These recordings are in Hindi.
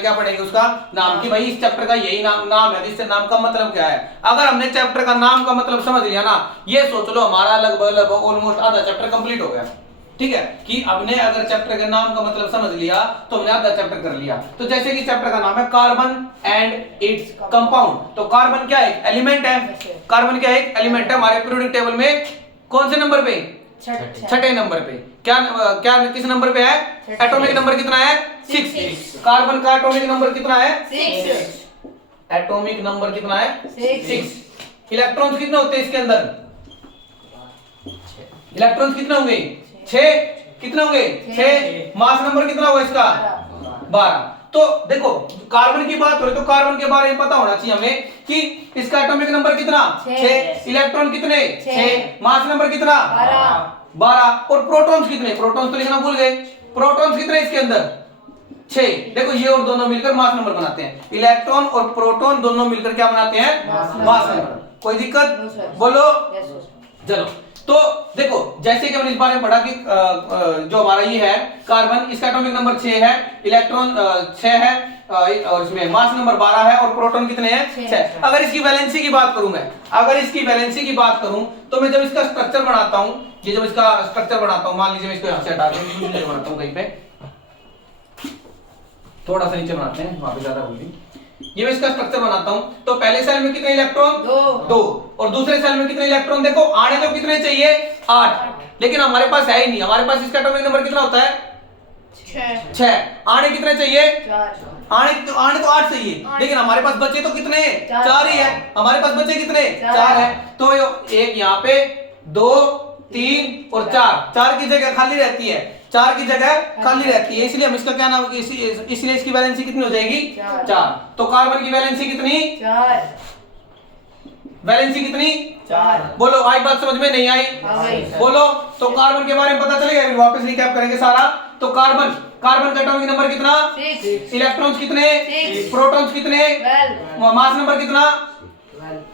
पहले क्या पढ़ेंगे उसका नाम, कि भाई इस चैप्टर का यही नाम है, इससे नाम का मतलब क्या है। अगर हमने चैप्टर का नाम का मतलब समझ लिया ना, ये सोच लो हमारा लगभग ऑलमोस्ट आधा चैप्टर कंप्लीट हो गया। ठीक है, कि हमने अगर चैप्टर के नाम का मतलब समझ लिया तो हमने आधा चैप्टर कर लिया। तो जैसे कि चैप्टर का नाम है कार्बन एंड इट्स कंपाउंड, तो कार्बन क्या है, एलिमेंट है। कार्बन क्या है, एलिमेंट है। हमारे पीरियोडिक टेबल में कौन से नंबर पे, छठे नंबर पे। क्या क्या किस नंबर पे है, एटॉमिक नंबर कितना है, 6। कार्बन का एटॉमिक नंबर कितना है, 6। एटॉमिक नंबर कितना है, 6। इलेक्ट्रॉन्स कितने होते हैं इसके अंदर, इलेक्ट्रॉन्स कितने होंगे, 6। कितने होंगे, 6। मास नंबर कितना होगा इसका, 12। तो देखो कार्बन की बात हो रही तो कार्बन के बारे में पता होना चाहिए हमें कि इसका एटॉमिक नंबर कितना, 6। इलेक्ट्रॉन कितने, 6। मास नंबर कितना, 12। और प्रोटॉन्स कितने, प्रोटॉन्स तो लिखना भूल गए, प्रोटॉन्स कितने इसके अंदर, 6। देखो ये और दोनों मिलकर मास नंबर बनाते हैं। इलेक्ट्रॉन और प्रोटॉन दोनों मिलकर क्या बनाते हैं, मास नंबर। कोई दिक्कत, बोलो। चलो तो देखो जैसे कि हमने इस बारे में पढ़ा कि जो हमारा ये है कार्बन, इसका एटॉमिक नंबर 6 है, इलेक्ट्रॉन 6 है, और इसमें मास नंबर 12 है, और प्रोटॉन कितने हैं, 6। अगर इसकी वैलेंसी की बात करूं मैं, अगर इसकी वैलेंसी की बात करूं तो मैं जब इसका स्ट्रक्चर बनाता हूं, ये जब इसका स्ट्रक्चर बनाता हूं, मान लीजिए मैं इसको यहां से हटा के बनाता हूं कहीं पे, थोड़ा सा नीचे बनाते हैं, वहां पे ज्यादा होगी। ये मैं इसका स्ट्रक्चर बनाता हूं तो पहले सेल में कितने इलेक्ट्रॉन, 2। और दूसरे सेल में कितने इलेक्ट्रॉन, देखो आने तो कितने चाहिए, 8। लेकिन हमारे पास है ही नहीं, हमारे पास इसका एटॉमिक नंबर कितना होता है, 6। आने कितने चाहिए, 4। आने तो 8 चाहिए, लेकिन हमारे पास बचे तो कितने, 4 ही है। हमारे पास बचे कितने, 4 है। तो एक यहाँ पे 2 3 और 4 की जगह खाली रहती है, 4 की जगह खाली रहती है, इसलिए हम इसका क्या नाम, इसलिए इसकी वैलेंसी कितनी हो जाएगी, 4। तो कार्बन की वैलेंसी कितनी, 4। वैलेंसी कितनी, 4। बोलो आई बात समझ में नहीं आई, बोलो। तो कार्बन के बारे में पता चलेगा, फिर वापस रिकैप करेंगे सारा। तो कार्बन का एटॉमिक नंबर कितना, 6। इलेक्ट्रॉन्स कितने, 6। प्रोटॉन्स कितने, 12। मास नंबर कितना,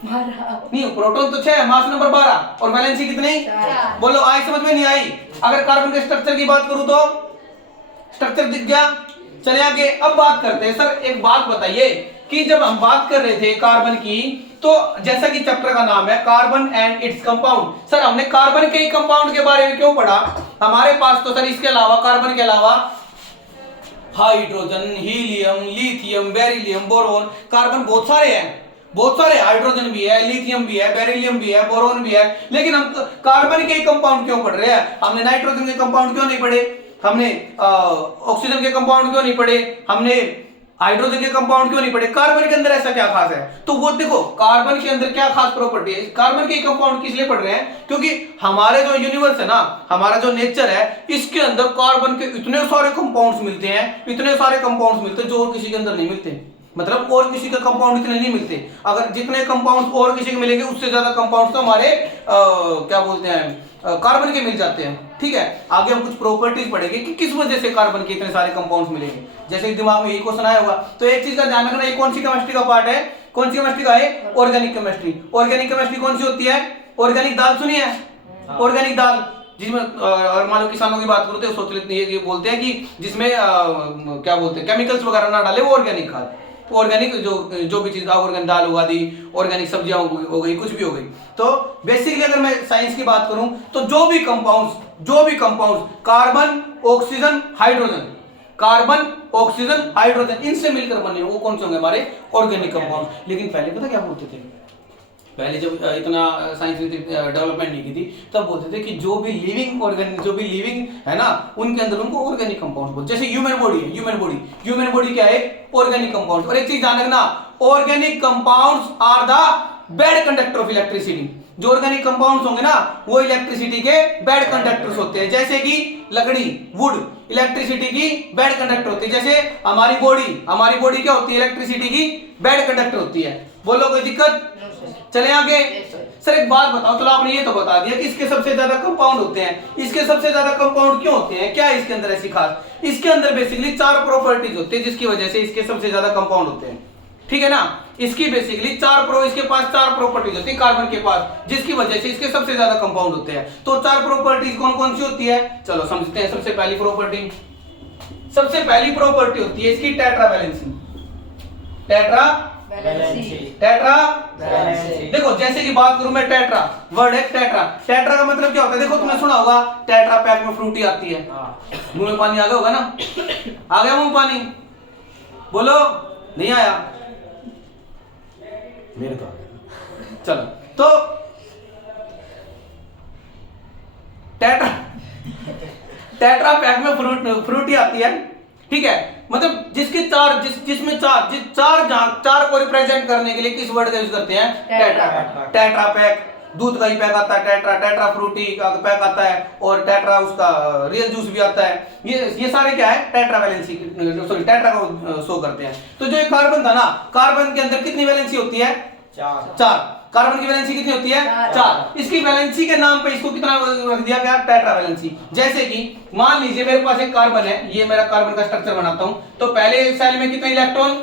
12। नहीं प्रोटॉन तो 6 है, मास नंबर 12, और वैलेंसी कितनी, 4। बोलो आई समझ में नहीं आई। अगर कार्बन के स्ट्रक्चर की बात करूं तो स्ट्रक्चर दिख गया। चले आगे, अब बात करते हैं। सर एक बात बताइए कि जब हम बात कर रहे थे कार्बन की, तो जैसा कि चैप्टर का नाम है carbon and its compound, sir हमने कार्बन के कंपाउंड के बारे में क्यों पढ़ा। हमारे पास तो सर इसके अलावा, कार्बन के अलावा hydrogen, helium, lithium, beryllium, boron, carbon बहुत सारे हैं, बहुत सारे, हाइड्रोजन भी है, लिथियम भी है, बेरिलियम भी है, बोरोन भी है। लेकिन हम कार्बन के कंपाउंड क्यों पढ़ रहे हैं, हमने नाइट्रोजन के कंपाउंड क्यों नहीं पढ़े, हमने ऑक्सीजन के कंपाउंड क्यों नहीं पढ़े, हमने हाइड्रोजन के कंपाउंड क्यों नहीं पढ़े। कार्बन के अंदर ऐसा क्या खास है, तो वो देखो कार्बन के अंदर क्या खास प्रॉपर्टी है। कार्बन के कंपाउंड किस लिए पढ़ रहे हैं, क्योंकि हमारे जो यूनिवर्स है ना, हमारा जो नेचर है, इसके अंदर कार्बन के इतने सारे कंपाउंड्स मिलते हैं, इतने सारे कंपाउंड्स मिलते हैं जो और किसी के अंदर नहीं मिलते। मतलब और किसी का कंपाउंड इतने नहीं मिलते। अगर जितने कंपाउंड्स और किसी के मिलेंगे उससे ज्यादा कंपाउंड्स तो हमारे क्या बोलते हैं, कार्बन के मिल जाते हैं। ठीक है, आगे हम कुछ प्रॉपर्टीज पढ़ेंगे कि किस वजह से कार्बन के इतने सारे कंपाउंड्स मिलेंगे। जैसे दिमाग में यही क्वेश्चन आया होगा, तो एक चीज का ध्यान रखना, ये कौन सी केमिस्ट्री का पार्ट है, कौन सी केमिस्ट्री का है, ऑर्गेनिक केमिस्ट्री। ऑर्गेनिक केमिस्ट्री कौन सी होती है, ऑर्गेनिक दाल सुनी है, ऑर्गेनिक दाल, जिसमें मान लो किसानों की बात करो तो सोच लेते हैं, ये बोलते हैं कि जिसमें क्या बोलते हैं, केमिकल्स वगैरह ना डाले, वो ऑर्गेनिक खाद। तो ऑर्गेनिक जो भी चीज, ऑर्गेनिक दाल उगा दी, ऑर्गेनिक सब्जियां हो गई, कुछ भी हो गई। तो बेसिकली अगर मैं साइंस की बात करूं तो जो भी compounds carbon, oxygen, hydrogen, carbon, oxygen, hydrogen, इनसे मिलकर बने वो कौन से होंगे, हमारे ऑर्गेनिक कंपाउंड। लेकिन पहले पता क्या बोलते थे, पहले जब इतना साइंस डेवलपमेंट नहीं की थी, तब बोलते थे कि जो भी लिविंग है ना, उनके अंदर उनको ऑर्गेनिक कंपाउंड बोलते। जैसे ह्यूमन बॉडी है, ह्यूमन बॉडी क्या है, ऑर्गेनिक कंपाउंड। और एक चीज ध्यान रखना, organic compounds are the bad conductor of electricity. जो ऑर्गेनिक कंपाउंड्स होंगे ना, वो इलेक्ट्रिसिटी के बैड कंडक्टर्स होते हैं। जैसे कि लकड़ी, वुड, इलेक्ट्रिसिटी की बैड कंडक्टर होती है। जैसे हमारी बॉडी क्या होती है, इलेक्ट्रिसिटी की बैड कंडक्टर होती है। बोलो कोई दिक्कत, चले आगे। सर एक बात बताओ, चलो आपने ये तो बता दिया कि इसके सबसे ज्यादा कंपाउंड होते हैं, इसके सबसे ज्यादा कंपाउंड क्यों होते हैं, क्या है इसके अंदर ऐसी खास। इसके अंदर बेसिकली 4 प्रॉपर्टीज होती है जिसकी वजह से इसके सबसे ज्यादा कंपाउंड होते हैं। ठीक है ना, इसकी बेसिकली इसके पास 4 प्रॉपर्टीज होती है कार्बन के पास, जिसकी वजह से इसके सबसे ज्यादा कंपाउंड होते हैं। तो 4 प्रॉपर्टीज कौन कौन सी होती है, चलो समझते हैं। सबसे पहली प्रॉपर्टी होती है इसकी tetravalency. Tetra valency. Tetra valency. देखो जैसे कि बात करूं मैं टेट्रा, वर्ड है टेट्रा। टेट्रा का मतलब क्या होता है? देखो तुमने सुना होगा टेट्रा पैक में फ्रूटी आती है। मुंह में पानी आ गया होगा ना? आ गया मुंह में पानी? बोलो नहीं आया? मेरे को आ गया। चलो तो टेट्रा टेट्रा पैक में फ्रूटी आती है, ठीक है? मतलब जिसके चार जिसमें चार को रिप्रेजेंट करने के लिए किस वर्ड का यूज करते हैं? टेट्रा। टेट्रा पैक, दूध का ही पैक आता है टेट्रा फ्रूटी का पैक आता है, और टेट्रा उसका रियल जूस भी आता है। ये सारे क्या है? टेट्रा वैलेंसी, सॉरी टेट्रा को शो करते हैं। तो जो ये कार्बन था ना, कार्बन के अंदर कितनी वैलेंसी होती है? चार। कार्बन की वैलेंसी कितनी होती है? चार। इसकी वैलेंसी के नाम पे इसको कितना रख दिया गया? Tetra valency. जैसे कि मान लीजिए मेरे पास एक कार्बन है, ये मेरा कार्बन का स्ट्रक्चर बनाता हूं, तो पहले सेल में कितने इलेक्ट्रॉन?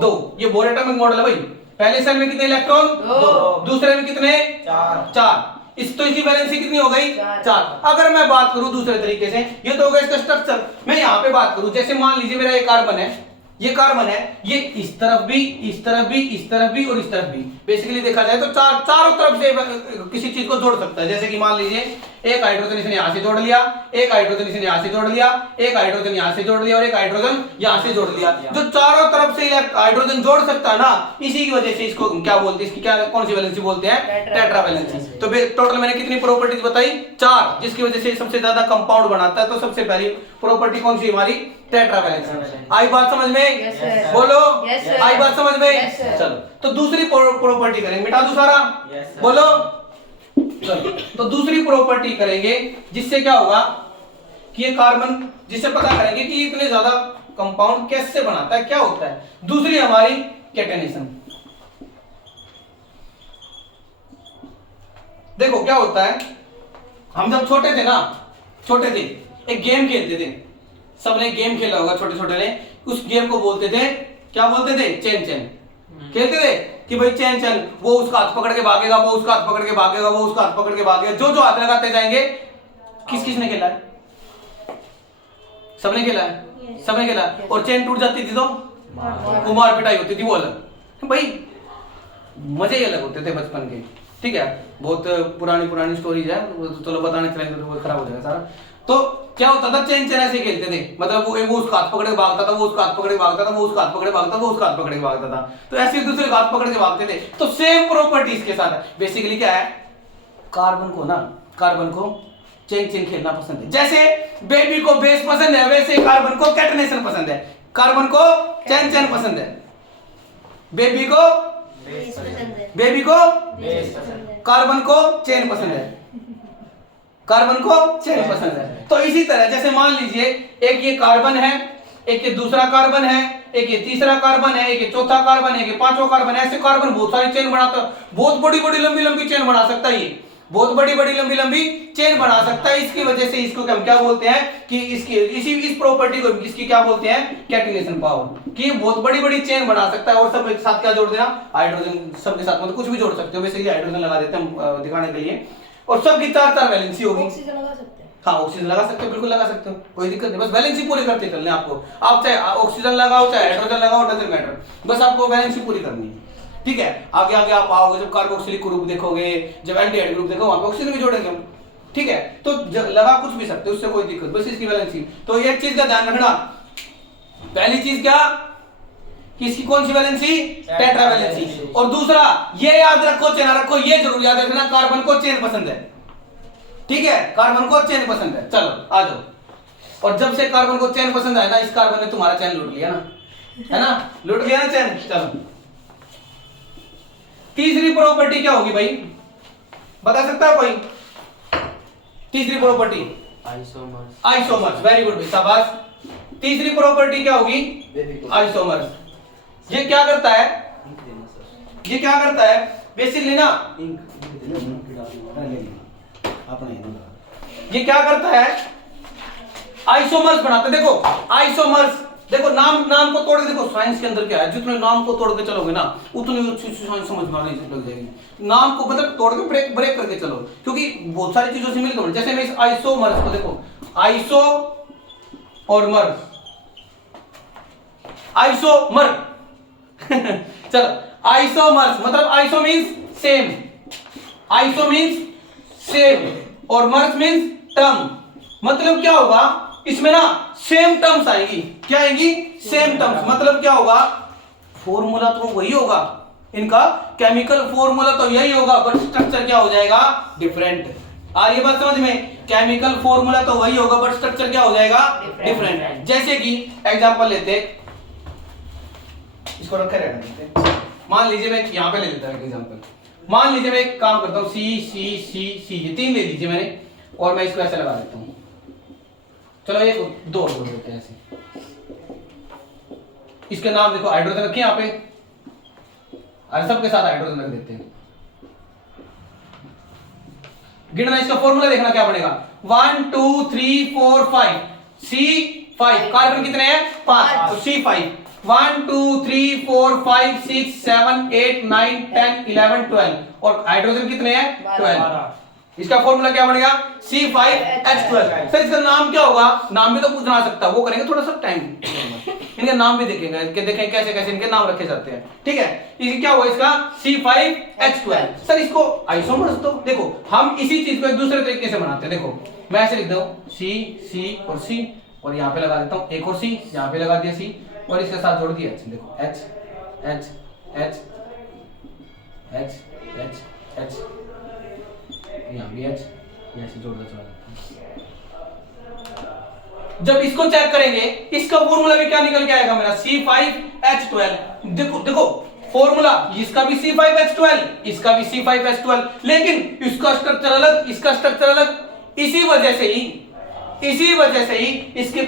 दो। ये बोर एटॉमिक मॉडल है भाई। पहले सेल में कितने इलेक्ट्रॉन? दो। दूसरे में कितने? चार। तो इसकी वैलेंसी कितनी हो गई? चार। अगर मैं बात करूं दूसरे तरीके से, ये तो हो गया इसका स्ट्रक्चर। मैं यहां पे बात करूं, जैसे मान लीजिए मेरा एक कार्बन है, ये कार्बन है, ये इस तरफ भी, इस तरफ भी, इस तरफ भी और इस तरफ भी। बेसिकली देखा जाए तो चारों तरफ से किसी चीज को जोड़ सकता है। जैसे कि मान लीजिए एक हाइड्रोजन इसने यहां से जोड़ लिया, एक हाइड्रोजन इसने यहां से जोड़ लिया, एक हाइड्रोजन यहां से जोड़ लिया और एक हाइड्रोजन यहां से जोड़ लिया। जो चारों तरफ से हाइड्रोजन जोड़ सकता है ना, इसी की वजह से इसको क्या बोलते हैं? इसकी क्या कौन सी वैलेंसी बोलते हैं? Tetra valency. तो टोटल मैंने कितनी प्रॉपर्टीज बताई? चार, जिसकी वजह से सबसे ज्यादा कंपाउंड बनाता है। तो सबसे पहली प्रॉपर्टी कौन सी हमारी? Tetra valency. आई बात समझ में? बोलो आई बात समझ में? चलो तो दूसरी प्रॉपर्टी करेंगे, मिटा दूं सारा? बोलो चलो तो दूसरी प्रॉपर्टी करेंगे, जिससे क्या होगा कि ये कार्बन, जिससे पता करेंगे कि इतने ज्यादा कंपाउंड कैसे बनाता है, क्या होता है। दूसरी हमारी कैटेनेशन। देखो क्या होता है, हम जब छोटे थे ना, छोटे थे, एक गेम खेलते थे, सबने गेम खेला होगा छोटे छोटे ने। उस गेम को बोलते थे, क्या बोलते थे? चैन चैन। खेलते थे कि भाई चैन चैन, वो उसका हाथ पकड़ के भागेगा, वो उसका हाथ पकड़ के भागेगा, वो उसका हाथ पकड़ के भागेगा, जो हाथ लगाते जाएंगे। किस किसने खेला है? सबने खेला है, सबने खेला। और चैन टूट जाती थी तो मार पिटाई होती थी, वो अलग। भाई मजे ही अलग होते थे बचपन के, ठीक है? बहुत पुरानी स्टोरीज है, चलो बताने चलेंगे तो वो खराब हो जाएगा सारा। तो क्या होता था? चैन चैन ऐसे खेलते थे, मतलब वो उसका हाथ पकड़ के भागता था, वो उसका हाथ पकड़ के भागता था, वो उसका हाथ पकड़ के भागता था, वो उसका हाथ पकड़ के भागता था। तो ऐसे एक दूसरे का हाथ पकड़ के भागते थे। तो सेम प्रॉपर्टीज के साथ बेसिकली क्या है, कार्बन को चैन चैन खेलना पसंद है। जैसे बेबी को बेस पसंद है, वैसे कार्बन को कैटनेशन पसंद है। कार्बन को चैन चैन पसंद है, बेबी को कार्बन को चैन पसंद है, कार्बन को चैन पसंद है। तो इसी तरह जैसे मान लीजिए एक ये कार्बन है, एक ये दूसरा कार्बन है, एक ये तीसरा कार्बन है, एक ये चौथा कार्बन है, एक ये पांचवा कार्बन है। ऐसे कार्बन बहुत सारी चेन बनाता है, बहुत बड़ी बड़ी लंबी लंबी चेन बना सकता है। ये बहुत बड़ी बड़ी लंबी लंबी चेन बना सकता है। इसकी वजह से इसको हम क्या बोलते हैं कि इस प्रॉपर्टी को इसकी क्या बोलते हैं? Catenation power. कि बहुत बड़ी बड़ी चेन बना सकता है। और सब एक साथ क्या जोड़ देना? हाइड्रोजन सबके साथ, मतलब कुछ भी जोड़ सकते हो। बेसिकली हाइड्रोजन लगा देते हैं दिखाने के लिए। और सबकी चार वैलेंसी होगी। ऑक्सीजन लगा सकते हैं? हाँ ऑक्सीजन लगा सकते हो, बिल्कुल लगा सकते हो, कोई दिक्कत नहीं। बस वैलेंसी पूरी करते चलने आपको। आप चाहे ऑक्सीजन लगाओ चाहे हाइड्रोजन लगाओ, डजंट मैटर, बस आपको वैलेंसी पूरी करनी है, ठीक है? आगे आगे आप आओगे, जब कार्बोक्सिलिक ग्रुप देखोगे, जब एल्डिहाइड ग्रुप देखोगे, वहां पे ऑक्सीजन भी जोड़ेंगे हम, ठीक है? तो लगा कुछ भी सकते हो, उससे कोई दिक्कत, बस इसकी वैलेंसी। तो एक चीज का ध्यान रखना, पहली चीज क्या कि इसकी कौन सी वैलेंसी? Tetra valency. और दूसरा ये याद रखो, चेन रखो, ये जरूर याद रखना, कार्बन को चेन पसंद है, ठीक है? कार्बन को चेन पसंद है। चलो आ जाओ। और जब से कार्बन को चेन पसंद है ना, इस कार्बन ने तुम्हारा चैन लूट लिया ना, है ना? लूट लिया ना चैन। चलो तीसरी प्रॉपर्टी क्या होगी भाई, बता सकता है कोई? तीसरी प्रॉपर्टी आइसोमर्स। वेरी गुड भाई, शाबाश। तीसरी प्रॉपर्टी क्या होगी? आइसोमर्स। ये क्या करता है? ये क्या करता है बेसिकली ना, ये क्या करता है? आइसोमर्स बनाता है। देखो आइसोमर्स, देखो नाम को तोड़ के देखो, साइंस के अंदर क्या है, जितने नाम को तोड़ के चलोगे ना उतनी अच्छी साइंस समझ में आने लग जाएगी। नाम को मतलब तोड़ के ब्रेक करके चलो, क्योंकि बहुत सारी चीजों से मिलकर, जैसे मैं इस आइसोमर्स को देखो, आइसो और मर्स, आइसोमर चलो, आइसोमर्स मतलब iso means same, iso means same और मर्स मींस टर्म। मतलब क्या होगा इसमें ना, सेम टर्म्स आएगी। क्या आएगी? Same terms. मतलब क्या होगा, फॉर्मूला तो वही होगा इनका, केमिकल फॉर्मूला तो यही होगा, बट स्ट्रक्चर क्या हो जाएगा? डिफरेंट। आ रही है बात समझ में? केमिकल फॉर्मूला तो वही होगा, बट स्ट्रक्चर क्या हो जाएगा? डिफरेंट। जैसे कि एग्जांपल लेते, इसको रखे रहने देते। मान लीजिए मैं यहां पे ले लेता हूं एग्जांपल। मान लीजिए मैं एक काम करता हूं, सी सी सी सी, ये तीन ले लीजिए मैंने, और मैं इसको ऐसे लगा देता हूं। चलो एक दो और बोल देते हैं ऐसे। इसके नाम देखो, हाइड्रोजन रखे यहां पे, और सबके साथ हाइड्रोजन रख देते हैं। गिनना, इसका फॉर्मूला देखना क्या बनेगा। 1 2 3 4 5 C5। कार्बन कितने हैं? 5। तो C5 1 2 3 4 5 6 7 8 9 10 11 12 और हाइड्रोजन कितने हैं? 12। इसका फॉर्मूला क्या बनेगा? C5H12। सर इसका नाम क्या होगा? नाम भी तो पूछना आ सकता है, वो करेंगे थोड़ा सा टाइम। इनके नाम भी देखेंगे कि देखें कैसे कैसे इनके नाम रखे जाते हैं। ठीक है, इसकी क्या हुआ इसका? C5H12। सर इसको आइसोमर्स, तो देखो हम इसी चीज को एक दूसरे तरीके से बनाते हैं। देखो मैं ऐसे लिख दूं C C और C, और यहाँ पे लगा देता हूँ एक और C, यहाँ पे लगा दिया C, और इसके साथ जोड़ दिया H। देखो H H H H H H, यहाँ भी H, ऐसे जोड़ता चला जाता है। जब इसको चेक करेंगे, इसका फॉर्मूला भी क्या निकल के आएगा मेरा? C5H12। देखो देखो फॉर्मूला, इसका भी C5H12, इसका भी C5H12, लेकिन इसका स्ट्रक्चर अलग, इसका स्ट्रक्चर अलग। इसी वजह से ही इसकी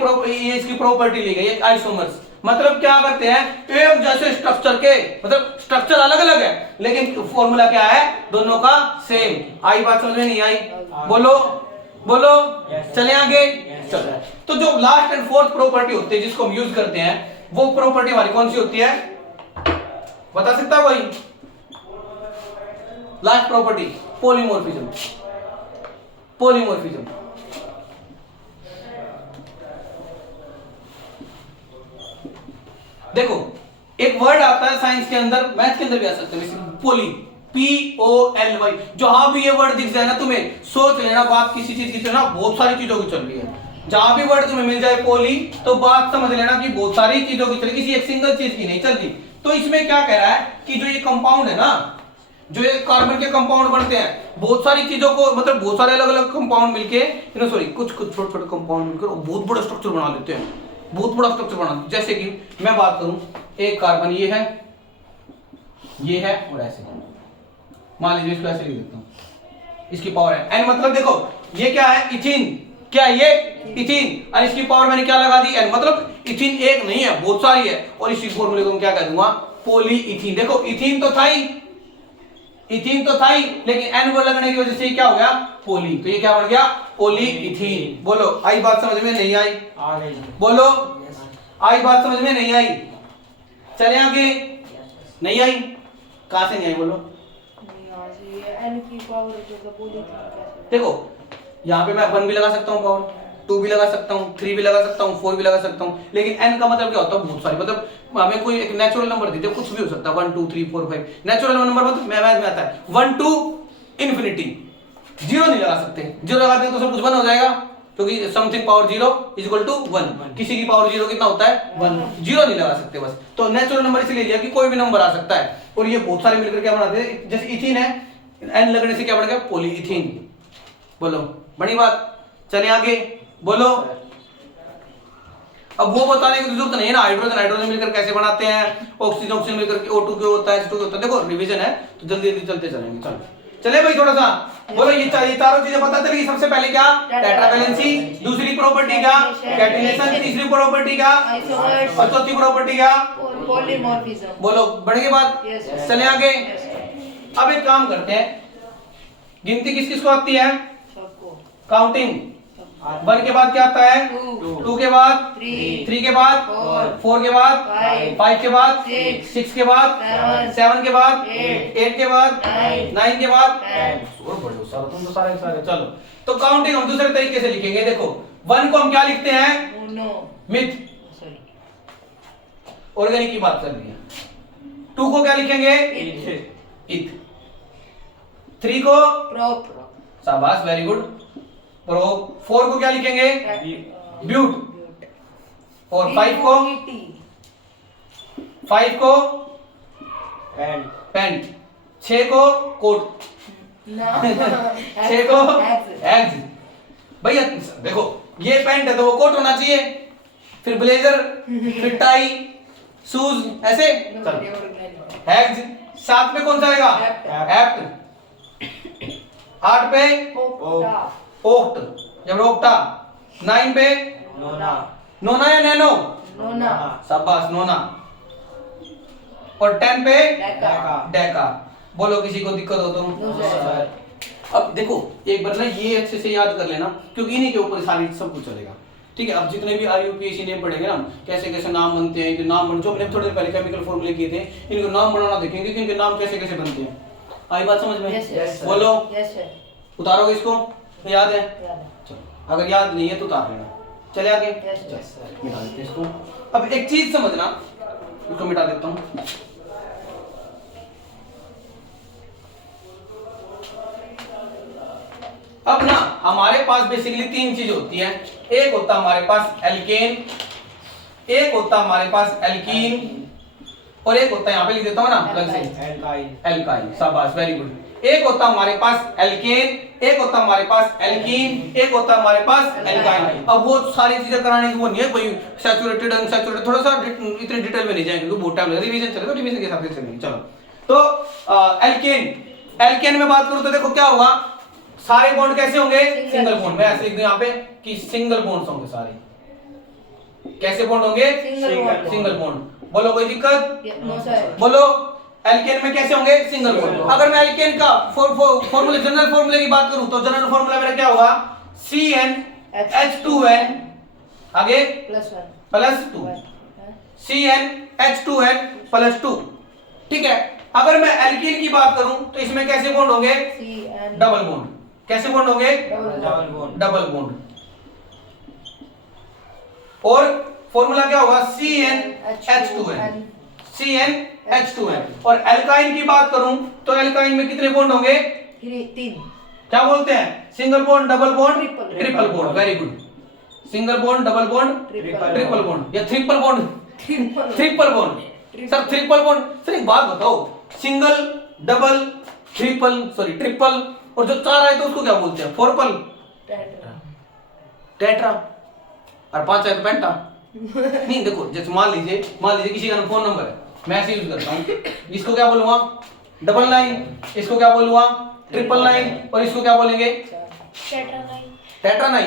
प्रॉपर्टी ली गई है आइसोमर्स। मतलब क्या करते हैं, एक जैसे स्ट्रक्चर के, मतलब स्ट्रक्चर अलग अलग है लेकिन फॉर्मूला क्या है? दोनों का सेम। आई बात समझ में नहीं आई? बोलो बोलो। चले आगे। चलो, तो जो लास्ट एंड फोर्थ प्रॉपर्टी होती है जिसको हम यूज करते हैं, वो प्रॉपर्टी हमारी कौन सी होती है? बता सकता है कोई? Last property polymorphism. पॉलीमॉर्फिज्म देखो, एक वर्ड आता है साइंस के अंदर, मैथ के अंदर भी आ सकता है, पोली, POLY। जहां भी ये वर्ड दिख जाए ना तुम्हें, सोच लेना बात किसी चीज की चल रही है, बहुत सारी चीजों की चल रही है। जहां भी वर्ड तुम्हें मिल जाए पोली, तो बात समझ लेना कि बहुत सारी चीजों की चल रही, किसी एक सिंगल चीज की नहीं चल रही। तो इसमें क्या कह रहा है कि जो ये कंपाउंड है ना, जो ये कार्बन के कंपाउंड बनते हैं, बहुत सारी चीजों को, मतलब बहुत सारे अलग अलग कंपाउंड मिलके, सॉरी कुछ कुछ छोटे छोटे कंपाउंड मिलकर बहुत बड़ा स्ट्रक्चर बना लेते हैं, बहुत बड़ा स्ट्रक्चर बना। जैसे कि मैं बात करूं, एक कार्बन ये है और ऐसे, मान लीजिए इसको ऐसे लिख देता हूं, इसकी पावर है n। मतलब देखो ये क्या है? इथीन। क्या है ये? इथीन। और इसकी पावर मैंने क्या लगा दी? n। मतलब इथीन एक नहीं है, बहुत सारी है, और इसी फॉर्मूले को मैं क्या कह दूंगा? Poly ethene. देखो इथीन तो था ही, लेकिन n वर्ड लगने की वजह से क्या हो गया? पॉली। तो ये क्या बन गया? Poly ethene. बोलो आई बात समझ में नहीं आई? आ गई। बोलो आई बात समझ में नहीं आई? चले आगे। नहीं आई? कहां से नहीं आई? बोलो। देखो यहाँ पे मैं 1 भी लगा सकता हूँ पावर, 2 भी लगा सकता हूँ, 3 भी लगा सकता हूँ, 4 भी लगा सकता हूँ, लेकिन n का मतलब क्या होता है? बहुत सारी। मतलब हमें कोई एक नेचुरल नंबर दे दे, कुछ भी हो सकता है, 1 2 3 4 5। नेचुरल नंबर मतलब मैथ में आता है 1 टू इंफिनिटी। 0 नहीं लगा सकते, 0 लगा दें तो सब कुछ 1 हो जाएगा, क्योंकि something power 0 is equal to 1। किसी की पावर 0 कितना होता है? 1। 0 नहीं लगा सकते बस। तो नेचुरल नंबर इसलिए लिया कि कोई भी नंबर आ सकता है, और ये बहुत सारे मिलकर क्या बनाते हैं? जैसे इथीन है, n लगने से क्या बन गया? पॉलीइथीन। बोलो बड़ी बात। चले आगे। बोलो। अब वो बताने की जरूरत नहीं है ना, हाइड्रोजन मिलकर कैसे बनाते हैं, ऑक्सीजन मिलकर O2 क्यों होता है, H2 क्यों होता है। देखो रिवीजन है तो जल्दी जल्दी चलते चलेंगे। चलो चले भाई थोड़ा सा बोलो। ये चारों चीजें पता चली। सबसे पहले क्या? टेट्रावैलेंसी। दूसरी प्रॉपर्टी क्या? कैटिनेशन। तीसरी प्रॉपर्टी क्या? और चौथी प्रॉपर्टी क्या? पॉलीमॉर्फिज्म। बोलो बढ़ेगी बात। चले आगे। अब एक काम करते हैं, गिनती किस किस को आती है? सबको। काउंटिंग। 1 के बाद क्या आता है? 2 के बाद 3 के बाद 4 के बाद 5 के बाद 6 के बाद 7 के बाद 8 के बाद 9 के बाद 10। और बड़े सारे तुम तो सारे चलो। तो काउंटिंग हम दूसरे तरीके से लिखेंगे। देखो 1 को हम क्या लिखते हैं? उनो। मिथ। सॉरी, ऑर्गेनिक की बात कर रही है। 2 को क्या लिखेंगे? इथ इथ। 3 को Prop. शाबाश, वेरी गुड, प्रो। 4 को क्या लिखेंगे? ब्यूट। और 5 को? BUET. 5 को पैंट पैंट। 6 को कोट। No. 6 को Eggs. एग्स। भैया देखो, ये पैंट है तो वो कोट होना चाहिए, फिर ब्लेजर, फिर टाई, शूज, ऐसे चलो। एग्स। 7 पे कौन सा आएगा? एप्ट। 8 पे Octa. ओक्ट, जब ओक्टा। 9 पे नोना नोना या नैनो? Nona. शाबाश, नोना। और 10 पे Deca. डेका। बोलो किसी को दिक्कत हो तो? No, sir. अब देखो, एक बार ना ये अच्छे से याद कर लेना, क्योंकि इन्हीं के ऊपर सारी सब कुछ चलेगा। ठीक है, अब जितने भी IUPAC नेम पढ़ेंगे ना, कैसे कैसे नाम बनते हैं, इनके नाम बन, जो मैंने थोड़ी देर पहले केमिकल फॉर्मूले किए थे, इनके नाम बनाना देखेंगे कि इनके नाम कैसे कैसे बनते हैं। आई बात समझ में? Yes, yes, sir. बोलो, Yes, sir. उतारोगे इसको? तो याद है? याद है। चलो, अगर याद नहीं है तो उतार लेना। चले आगे? Yes, चलो, yes, sir. मिटा देते हैं इसको। अब एक चीज समझना, इसको मिटा देता हूँ। अब ना हमारे पास बेसिकली 3 चीज होती है। एक होता हमारे पास एल्केन, एक होता हमारे पास एल्कीन, और एक होता है, यहाँ पे लिख देता हूँ ना अलग से, एल्काइल एल्काइल। शाबाश, वेरी गुड। एक होता हमारे पास एल्केन, एक होता हमारे पास एल्कीन, एक होता हमारे पास एल्काइल। अब वो सारी चीजें कराने की वो नहीं है कोई सैचुरेटेड अनसैचुरेटेड, थोड़ा सा इतने डिटेल में नहीं जाएंगे क्योंकि बहुत टाइम लगेगा, रिवीजन चलेगा, रिवीजन के हिसाब से चलेंगे। चलो, तो एल्केन, एल्केन में बात करूं तो देखो क्या होगा, सारे बॉन्ड कैसे होंगे? Single bond. मैं ऐसे लिख दूं यहाँ पे कि सिंगल बॉन्ड्स होंगे सारे। कैसे बॉन्ड होंगे? Single bond. Single bond. बोलो कोई दिक्कत? No, sir. बोलो, एल्केन में कैसे होंगे? Single bond. अगर मैं एल्केन का फॉर्मूला, जनरल फॉर्मूले की बात करूं तो जनरल फॉर्मूला मेरा क्या होगा? CnH2n, आगे Plus 1. +2, CnH2n +2। ठीक है, अगर मैं एल्कीन की बात करूं तो इसमें कैसे बॉन्ड होंगे? C and double bond. कैसे बॉन्ड होंगे? Double bond double bond. और फॉर्मूला क्या होगा? CnH2n, CnH2n। और एल्काइन की बात करूं तो एल्काइन में कितने बॉन्ड होंगे? 3. क्या बोलते हैं? Single bond, double bond, Triple. Triple bond. Very good. Single bond, double bond, Triple. Triple bond या triple bond? Triple. Triple bond. Sir triple bond, sir एक बात बताओ, सिंगल, डबल, ट्रिपल और जो 4 आए तो उसको क्या बोलते हैं? फोरपल, Tetra. टेट्रा, और 5 आए तो पेंटा। नहीं देखो, जैसे मान लीजिए किसी का फोन नंबर है, मैं ऐसे यूज करता हूँ, इसको क्या बोलूंगा? 99, इसको क्या बोलूंगा? 999, और इसको क्या बोलेंगे? टेट्रा 9।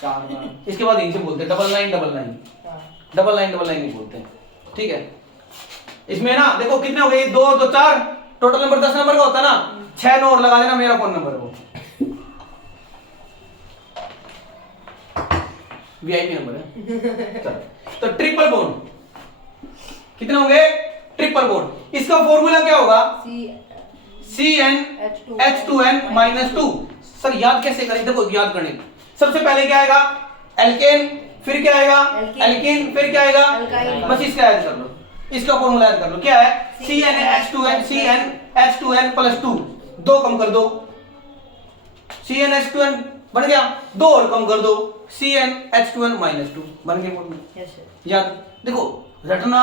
चार बार इसके बाद इनसे बोलते हैं 9999, हाँ. 9999 नहीं बोलते हैं। ठीक है, इसमें ना देखो कितने हो गए? 2 2 4, टोटल नंबर 10 नंबर का होता है ना, 6 नंबर लगा देना, मेरा फोन नंबर है वो, वीआईपी नंबर है। चलो, तो ट्रिपल बॉन्ड कितने होंगे? Triple bond. इसका फॉर्मूला क्या होगा? CnH2n -2। सर याद कैसे करें? देखो याद करने, सबसे पहले क्या आएगा? एल्केन, फिर क्या आएगा? एल्कीन, फिर क्या आएगा? Alkyl. बस इसका याद कर लो, इसका फॉर्मूला याद कर लो। क्या है? CnH2n +2। 2 कम कर दो, CnH2n बन गया, 2 और कम कर दो, CnH2n -2 बन गया फॉर्मूला। Yes, sir. याद देखो, रटना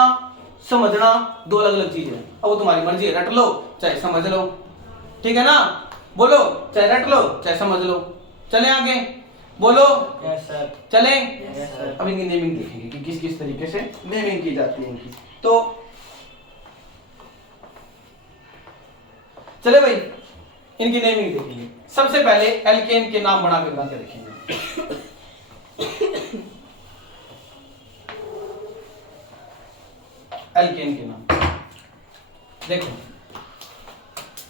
समझना 2 अलग अलग चीजें हैं। अब वो तुम्हारी मर्जी है, रट लो चाहे समझ लो, ठीक है ना? बोलो, चाहे रट लो चाहे समझ लो। चले आगे, बोलो, यस सर चले। यस सर अब इनकी नेमिंग देखेंगे कि किस किस तरीके से नेमिंग की जाती है इनकी। तो चले भाई, इनकी नेमिंग देखेंगे। सबसे पहले एल्केन के नाम बना के देखेंगे। एल्केन के नाम देखो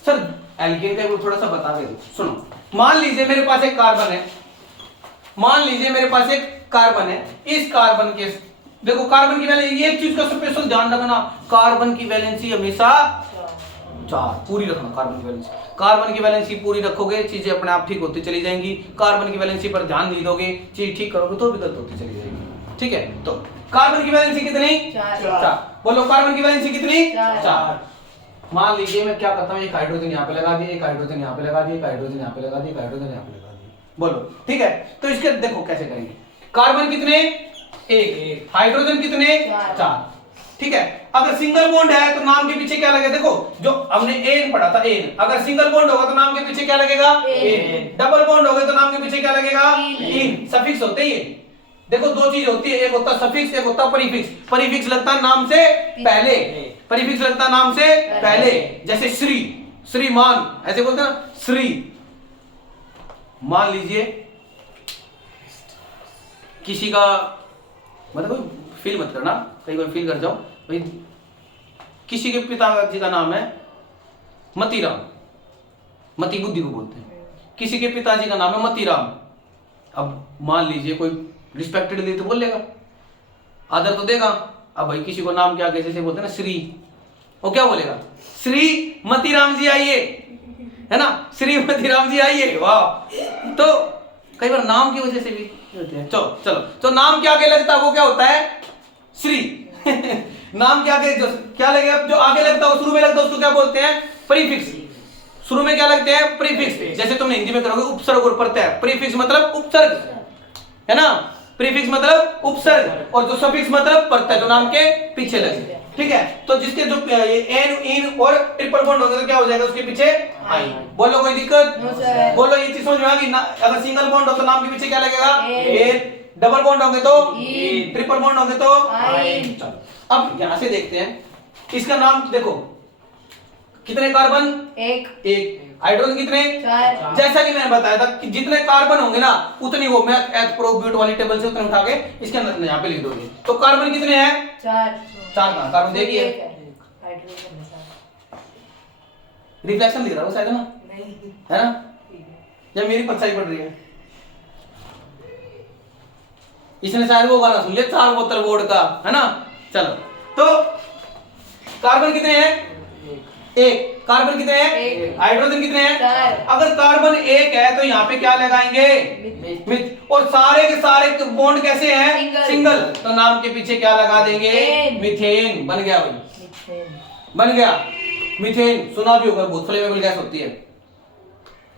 सर, एल्केन का थोड़ा सा बता दे। सुनो, मान लीजिए मेरे पास एक कार्बन है, मान लीजिए मेरे पास एक कार्बन है। इस कार्बन के देखो, कार्बन की वैलेंसी, एक चीज का स्पेशल ध्यान रखना, कार्बन की वैलेंसी हमेशा 4 पूरी रखना। कार्बन की वैलेंसी, कार्बन की वैलेंसी पूरी रखोगे, चीजें अपने आप ठीक होती चली जाएंगी। कार्बन की वैलेंसी पर ध्यान नहीं दोगे, चीज ठीक करोगे तो भी गलत होती चली जाएगी। ठीक है, तो कार्बन की वैलेंसी कितनी? 4. 4। बोलो कार्बन की वैलेंसी कितनी? चार। 4। मान लीजिए मैं क्या करता हूँ, एक हाइड्रोजन यहाँ पे लगा दिए, एक हाइड्रोजन यहाँ पे लगा दिए, एक हाइड्रोजन यहाँ पे लगा दिए, एक हाइड्रोजन यहाँ पे लगा दिए। बोलो ठीक है। तो इसके देखो कैसे करेंगे। कार्बन कितने? एक। हाइड्रोजन कितने? चार। 4। ठीक है। अगर सिंगल बॉन्ड है तो नाम के पीछे क्या लगेगा? देखो जो हमने एन पढ़ा था, एन। अगर सिंगल बॉन्ड होगा तो नाम के पीछे क्या लगेगा? एन। डबल बॉन्ड होगा तो नाम के पीछे क्या लगेगा? इन। इन। सफिक्स होते ही है। देखो दो चीज होती है, एक होता है सफिक्स, एक होता है प्रीफिक्स। प्रीफिक्स लगता है नाम से पहले, प्रीफिक्स लगता है नाम से पहले। जैसे श्री, श्रीमान, ऐसे बोलते हैं ना, श्री। मान लीजिए किसी का, मतलब फील मत करना, कहीं कोई फील कर जाओ भाई, किसी के पिताजी का नाम है मतीराम, मती बुद्धि को बोलते हैं। किसी के पिताजी का नाम है मतीराम। अब मान लीजिए कोई रिस्पेक्टेड तो बोल लेगा, आदर तो देगा। अब भाई किसी को नाम क्या कैसे बोलते हैं ना, श्री, वो क्या बोलेगा? श्री मतीराम जी आइए, है ना, श्री मतीराम जी आइए। वाह। तो कई बार नाम की वजह से भी होते हैं। चलो चलो, तो नाम क्या आगे लगता है वो क्या होता है? श्री। नाम क्या आगे, जो क्या लगेगा, जो आगे लगता है, शुरू में लगता है, उसको क्या बोलते हैं? प्रीफिक्स। शुरू में क्या लगते हैं? प्रीफिक्स। जैसे तुमने हिंदी में करोगे उपसर्ग और प्रत्यय। प्रीफिक्स मतलब उपसर्ग, है ना, प्रीफिक्स मतलब उपसर्ग, और जो सफिक्स मतलब प्रत्यय, जो नाम के पीछे लगे। ठीक है। तो जिसके जो एन, इन और ट्रिपल बॉन्ड होगा तो क्या हो जाएगा उसके पीछे? आई। बोलो कोई दिक्कत? No sir. बोलो ये चीज समझ में आ गई ना? अगर सिंगल बॉन्ड हो तो नाम के पीछे क्या लगेगा? एन। एन। डबल बॉन्ड होंगे तो इन। ट्रिपल बॉन्ड होंगे तो आइन। चलो अब यहां से देखते हैं इसका नाम। देखो कितने कार्बन? एक। हाइड्रोजन कितने? 4। जैसा कि मैंने बताया था कि जितने कार्बन होंगे ना उतनी वो, मैं एथ प्रो ब्यूट वाली टेबल से उतने उठा के इसके अंदर यहाँ पे लिख दोगे। तो कार्बन कितने हैं? 4। 4 का कार्बन देखिए, हाइड्रोजन रिफ्लेक्शन दिख रहा है वो शायद, है ना, नहीं, है ना, या मेरी परछाई पड़ रही है? इसने शायद वो गाना सुन लिया, 4 बोतल वोड का, है ना। चलो तो कार्बन कितने हैं? एक। कार्बन कितने हैं? एक। हाइड्रोजन कितने हैं? 4। अगर कार्बन एक है तो यहाँ पे क्या लगाएंगे? मिथ। और सारे के सारे बॉन्ड कैसे हैं? सिंगल। सिंगल। तो नाम के पीछे क्या लगा देंगे? मीथेन। मीथेन। बन गया भाई, बन गया मीथेन। सुना भी होगा, बहुत फ्लेमेबल गैस होती है।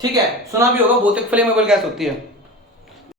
ठीक है, सुना भी होगा, बहुत फ्लेमेबल गैस होती है।